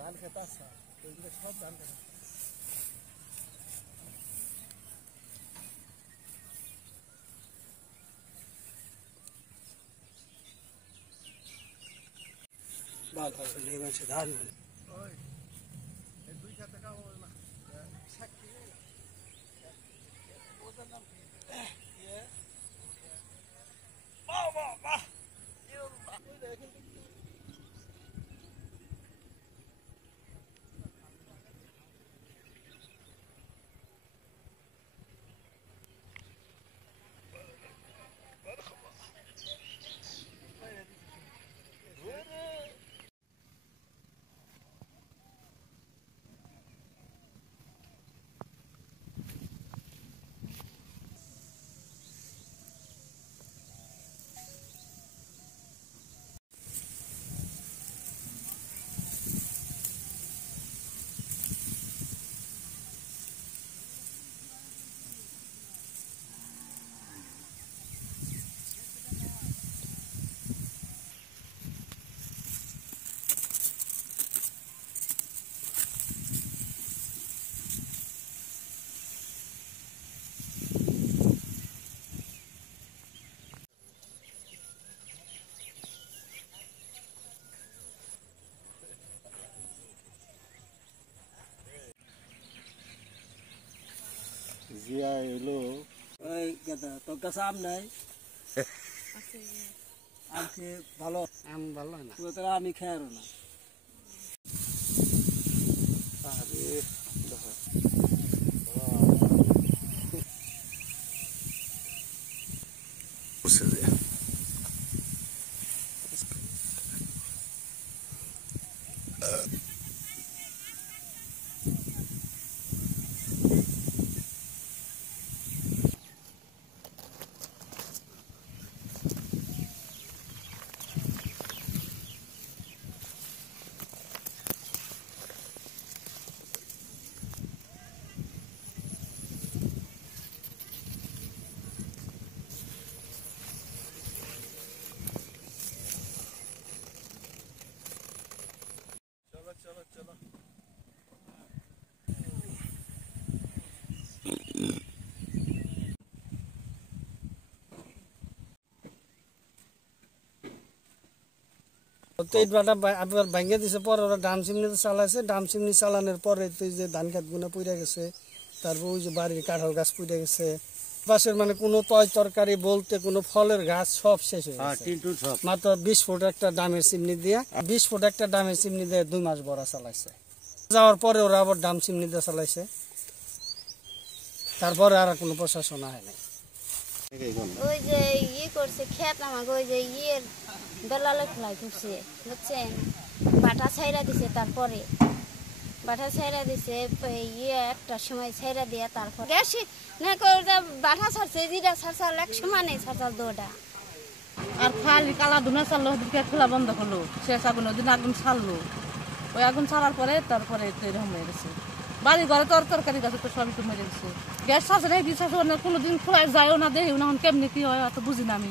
ধান খেত আছে ওইগুলো সব ধান খেত বাল করে লেবেছে ধান ওই এই দুই খেতে কাও না সাক্ষী ওটার নাম কি বাহ বাহ বাহ ওই দেখেন জিয়া এলো ওই কথা তোর কাছে আম নাই আম খেয়ে ভালো আম ভালো না তোর আমি খেয়ারও না আরে चलो चलो আপনার ভাঙ্গে দিছে পরে ওরা ডাম চিমনিতে চালাইছে ডাম চিমনি চালানোর পরে তো যে ধান খেতগুলো পুড়ে গেছে তারপর ওই যে বাড়ির কাঁঠাল গাছ পুড়ে গেছে পাশের মানে কোনো তয় তরকারি বলতে কোনো ফলের গাছ সব শেষ হয়ে গেছে মাত্র 20 ফুট একটা ডামের চিমনি দিয়ে 20 ফুট একটা ডামের চিমনি দিয়ে 2 মাস ভরা চালাইছে যাওয়ার পরে ওরা আবার ডাম চিমনি দিয়ে চালাইছে তারপরে আর কোনো প্রশাসন হয় নাই ওই যে করছে খেত আমাকে ওই যে বেলালে ফেলাই করছে বুঝছেন বাটা ছাইরা দিছে তারপরে বাটা ছাইরা দিছে একটা সময় ছাইরা দিয়ে তারপর গ্যাস না করে বাটা ছাড়ছে জিরা ছাড়ছাল এক সময় নেই ছাড়ছাল দুটা আর খালি কালা ধুনা চাললো ওদিকে খোলা বন্ধ করলো শেষ আগুন ওদিন আগুন ছাড়লো ওই আগুন ছাড়ার পরে তারপরে এরকম হয়ে গেছে বাড়ি ঘরে তরকারি গাছে তো সবই তো মরে গেছে গ্যাস ছাড়ছে না কি ছাড়ছে কোনোদিন খোলা যায়ও না দেখিও না কেমনি কি হয় অত বুঝি না আমি